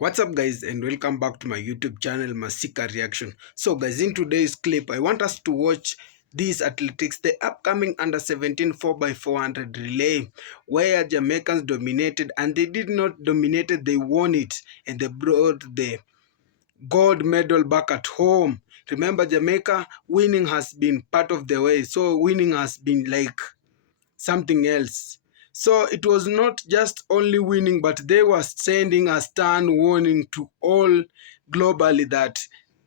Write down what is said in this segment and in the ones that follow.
What's up guys, and welcome back to my YouTube channel Masika Reaction. So guys, in today's clip I want us to watch these athletics, the upcoming under 17 4x400 relay, where Jamaicans dominated, and they did not dominate it, they won it, and they brought the gold medal back at home. Remember, Jamaica, winning has been part of the way, so winning has been like something else. So it was not just only winning, but they were sending a stern warning to all globally that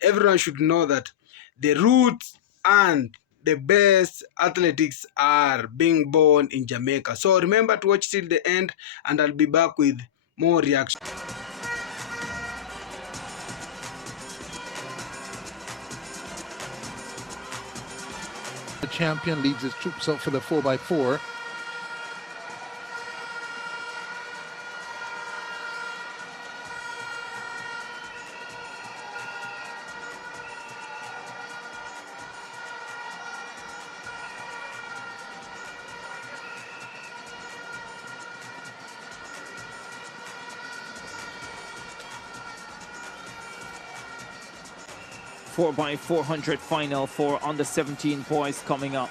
everyone should know that the roots and the best athletics are being born in Jamaica. So remember to watch till the end, and I'll be back with more reaction. The champion leads his troops out for the 4x4. Four by 400 final for under 17 boys coming up.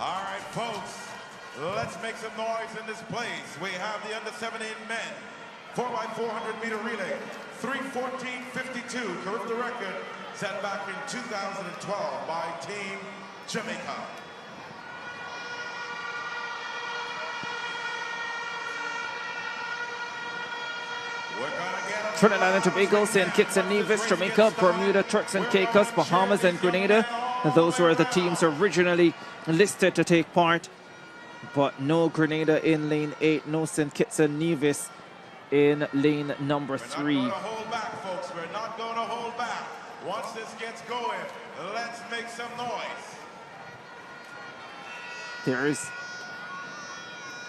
All right, folks, let's make some noise in this place. We have the under 17 men 4x400 meter relay, 3:14.52, correct the record set back in 2012 by Team Jamaica. Trinidad and Tobago, St. Kitts and Nevis, Jamaica, Bermuda, Turks and Caicos, Bahamas and Grenada. Those were the teams originally listed to take part, but no Grenada in lane 8, no St. Kitts and Nevis in lane number 3. We're not going to hold back, folks. We're not going to hold back. Once this gets going, let's make some noise. There's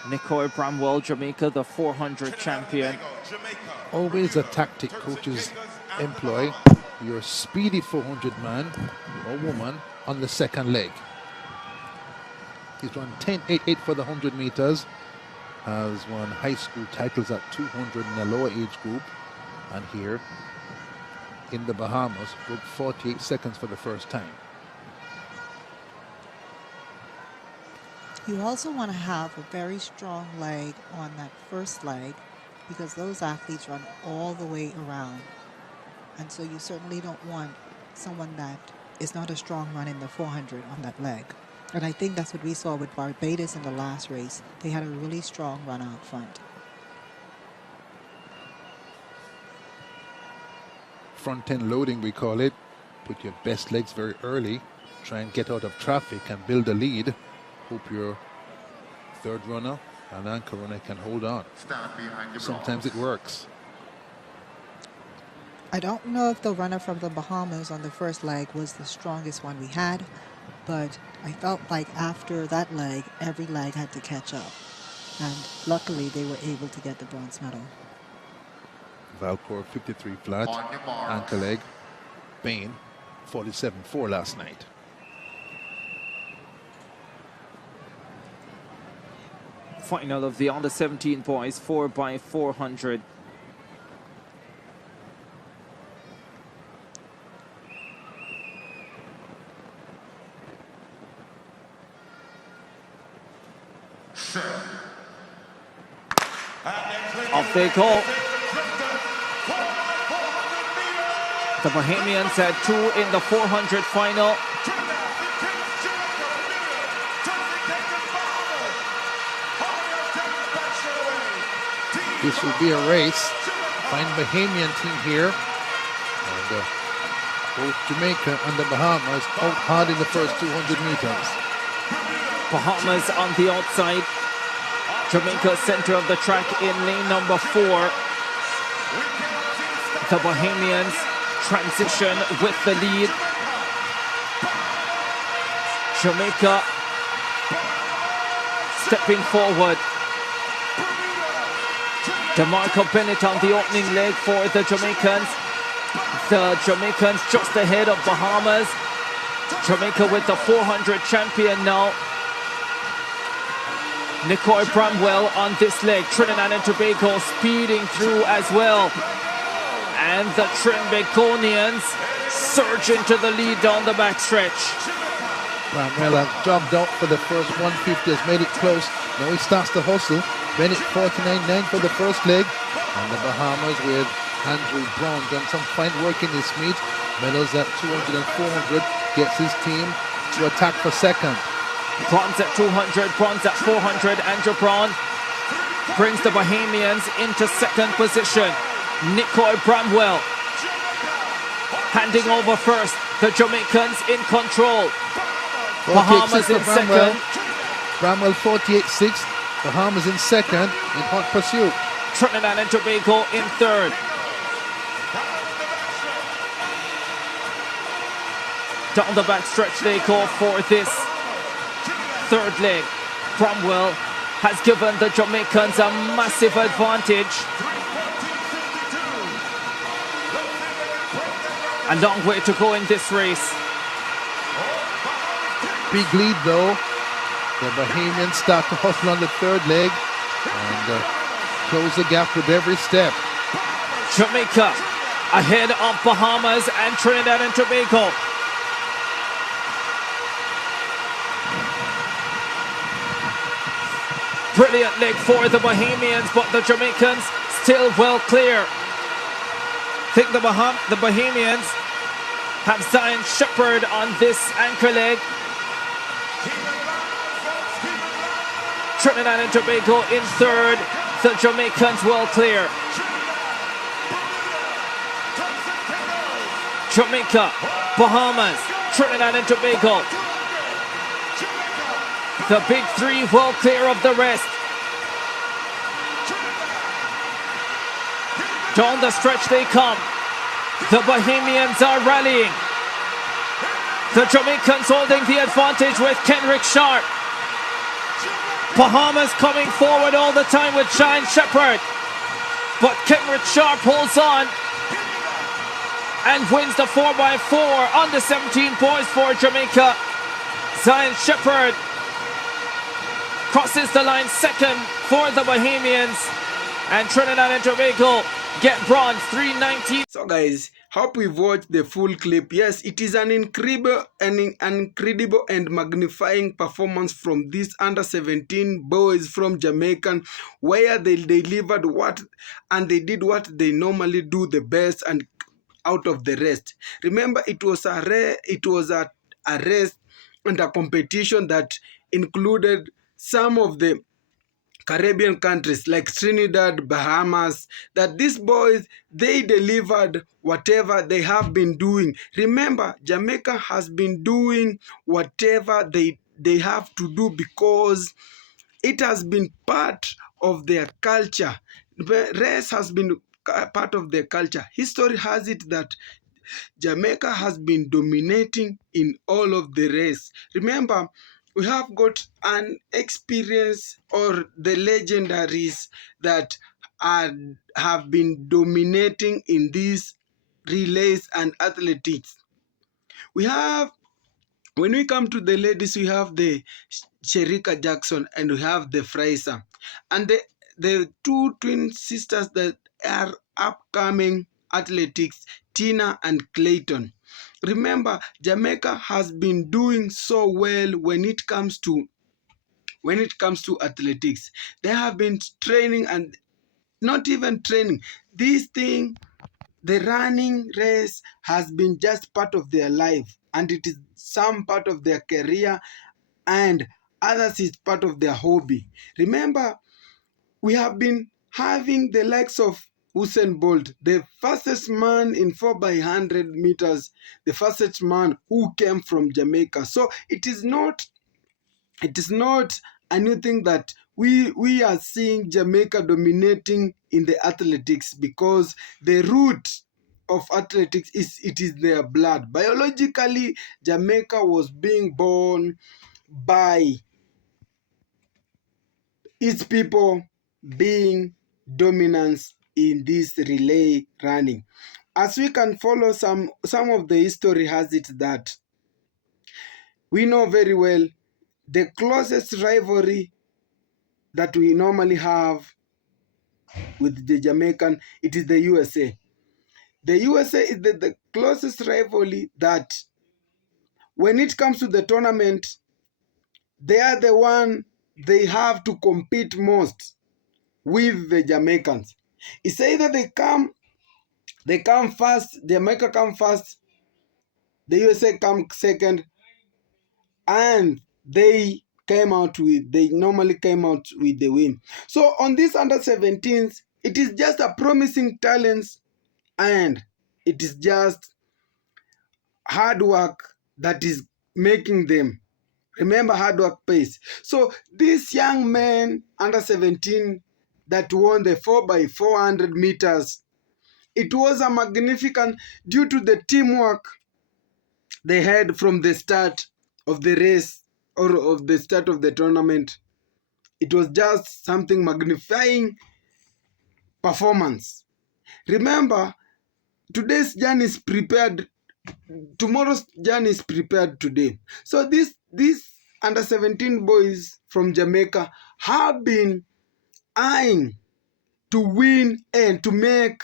Nicoy Bramwell, Jamaica, the 400 champion. Always a tactic coaches employ. Your speedy 400 man or woman on the second leg. He's run 10.88 for the 100 meters. Has won high school titles at 200 in the lower age group. And here in the Bahamas, broke 48 seconds for the first time. You also want to have a very strong leg on that first leg, because those athletes run all the way around. And so you certainly don't want someone that is not a strong run in the 400 on that leg. And I think that's what we saw with Barbados in the last race. They had a really strong run out front. Front end loading, we call it. Put your best legs very early. Try and get out of traffic and build a lead. Hope your third runner and anchor runner can hold on. Sometimes it works. I don't know if the runner from the Bahamas on the first leg was the strongest one we had, but I felt like after that leg, every leg had to catch up. And luckily, they were able to get the bronze medal. Valcourt 53 flat, anchor leg. Bain 47.4 last night. Final of the under 17 boys 4x400. Off they go. The Bahamians had 2 in the 400 final. This will be a race. Fine Bahamian team here. And both Jamaica and the Bahamas out hard in the first 200 meters. Bahamas on the outside. Jamaica center of the track in lane number 4. The Bahamians transition with the lead. Jamaica stepping forward. DeMarco Bennett on the opening leg for the Jamaicans. The Jamaicans just ahead of Bahamas. Jamaica with the 400 champion now. Nicole Bramwell on this leg. Trinidad and Tobago speeding through as well. And the Trinbagonians surge into the lead down the backstretch. Bramwell has jogged out for the first 150, has made it close. Now he starts to hustle. Bennett 49.9 for the first leg. And the Bahamas with Andrew Brown done some fine work in this meet. Medals at 200 and 400. Gets his team to attack for second. Bronze at 200, bronze at 400. Andrew Brown brings the Bahamians into second position. Nicole Bramwell handing over first. The Jamaicans in control. Bahamas in second. Bramwell 48.6. Bahamas in second in hot pursuit. Trinidad and Tobago in third. Down the backstretch they go for this third leg. Bramwell has given the Jamaicans a massive advantage. A long way to go in this race. Big lead though. The Bahamians start to hustle on the third leg and close the gap with every step. Jamaica ahead of Bahamas and Trinidad and Tobago. Brilliant leg for the Bahamians, but the Jamaicans still well clear. I think the Bahamians have Zion Shepherd on this anchor leg. Trinidad and Tobago in third. The Jamaicans well clear. Jamaica, Bahamas, Trinidad and Tobago. The big three well clear of the rest. Down the stretch they come. The Bahamians are rallying. The Jamaicans holding the advantage with Kenrick Sharp. Bahamas coming forward all the time with Zion Shepherd. But Kenrick Sharp holds on and wins the 4x4 on the 17 boys for Jamaica. Zion Shepherd crosses the line second for the Bahamians, and Trinidad and Tobago get bronze, 390. So guys, hope we've watched the full clip. Yes, it is an incredible and magnifying performance from these under 17 boys from Jamaican, where they delivered what and they did what they normally do the best and out of the rest. Remember, it was a race and a competition that included some of the Caribbean countries like Trinidad, Bahamas, that these boys, they delivered whatever they have been doing. Remember, Jamaica has been doing whatever they have to do because it has been part of their culture. The race has been part of their culture. History has it that Jamaica has been dominating in all of the race. Remember, we have got an experience or the legendaries that have been dominating in these relays and athletics. We have, when we come to the ladies, we have the Sherika Jackson and we have the Fraser. And the two twin sisters that are upcoming athletics, Tina and Clayton. Remember, Jamaica has been doing so well when it comes to athletics. They have been training and not even training. This thing, the running race has been just part of their life, and it is some part of their career, and others is part of their hobby. Remember, we have been having the likes of Usain Bolt, the fastest man in 4x100 meters, the fastest man who came from Jamaica. So it is not a new thing that we are seeing Jamaica dominating in the athletics, because the root of athletics is their blood. Biologically, Jamaica was being born by its people being dominance in this relay running. As we can follow, some of the history has it that we know very well the closest rivalry that we normally have with the Jamaican, it is the USA. The USA is the closest rivalry that when it comes to the tournament, they are the one they have to compete most with the Jamaicans. It's either they come first, Jamaica come first, the USA come second, and they normally came out with the win. So on this under 17s, it is just a promising talents, and it is just hard work that is making them. Remember, hard work pays. So this young man under 17 that won the 4x400 meters, it was a magnificent due to the teamwork they had from the start of the race or of the start of the tournament. It was just something magnifying performance. Remember, today's journey is prepared, tomorrow's journey is prepared today. So these under 17 boys from Jamaica have been eyeing to win and to make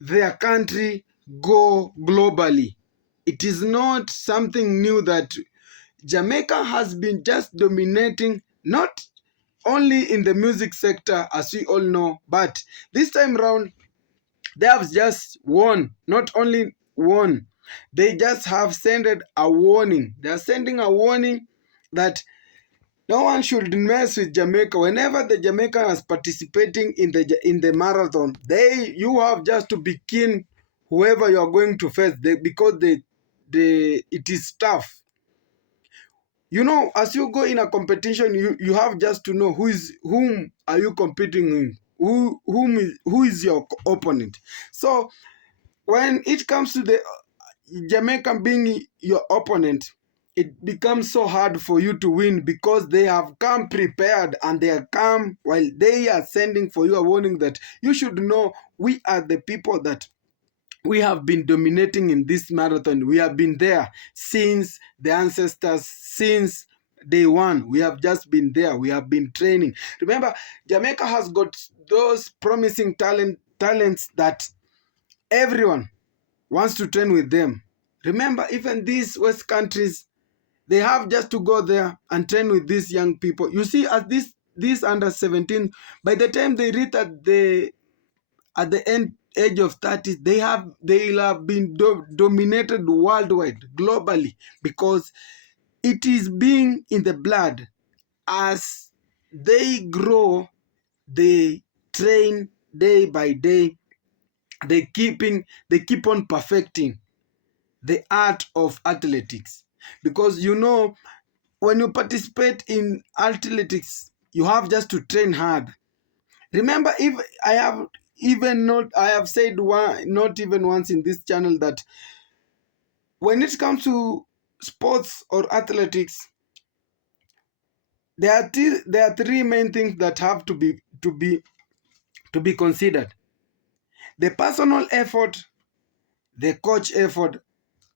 their country go globally. It is not something new that Jamaica has been just dominating, not only in the music sector, as we all know, but this time round, they have just won, not only won, they just have sent a warning. They are sending a warning that no one should mess with Jamaica. Whenever the Jamaican is participating in the marathon, you have just to be keen whoever you are going to face, because it is tough. You know, as you go in a competition, you have just to know whom are you competing with, who is your opponent. So when it comes to the Jamaican being your opponent, it becomes so hard for you to win, because they have come prepared, and they have come while they are sending for you a warning that you should know we are the people that we have been dominating in this marathon. We have been there since the ancestors, since day one. We have just been there. We have been training. Remember, Jamaica has got those promising talents that everyone wants to train with them. Remember, even these West countries, they have just to go there and train with these young people. You see, as this under 17, by the time they reach at the end age of 30, they'll have been dominated worldwide, globally, because it is being in the blood. As they grow, they train day by day. They keep on perfecting the art of athletics, because you know, when you participate in athletics, you have just to train hard. Remember, if I have even not I have said not even once in this channel that when it comes to sports or athletics, there are three main things that have to be considered: the personal effort, the coach effort,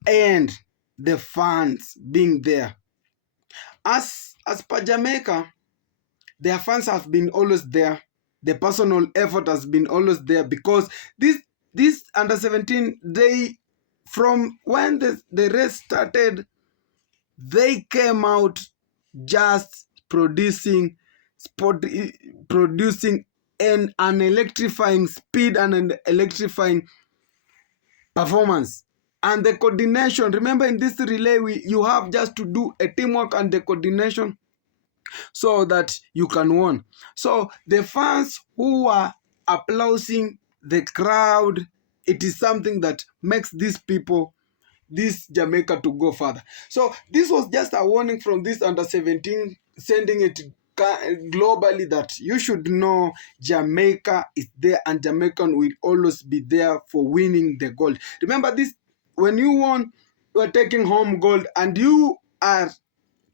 and the fans being there. As per Jamaica, their fans have been always there. The personal effort has been always there, because this under 17, they, from when the race started, they came out just producing an electrifying speed and an electrifying performance. And the coordination, remember, in this relay, you have just to do a teamwork and the coordination so that you can win. So the fans who are applauding the crowd, it is something that makes these people, this Jamaica, to go further. So this was just a warning from this under 17, sending it globally, that you should know Jamaica is there, and Jamaican will always be there for winning the gold. Remember this, when you won, you are taking home gold, and you are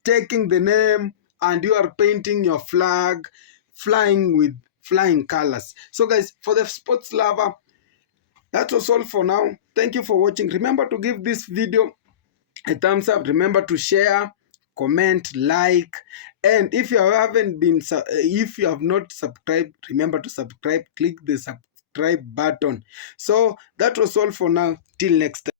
taking the name, and you are painting your flag, flying with flying colors. So guys, for the sports lover, that was all for now. Thank you for watching. Remember to give this video a thumbs up. Remember to share, comment, like, and if you haven't been if you have not subscribed, remember to subscribe. Click the subscribe button. So that was all for now. Till next time.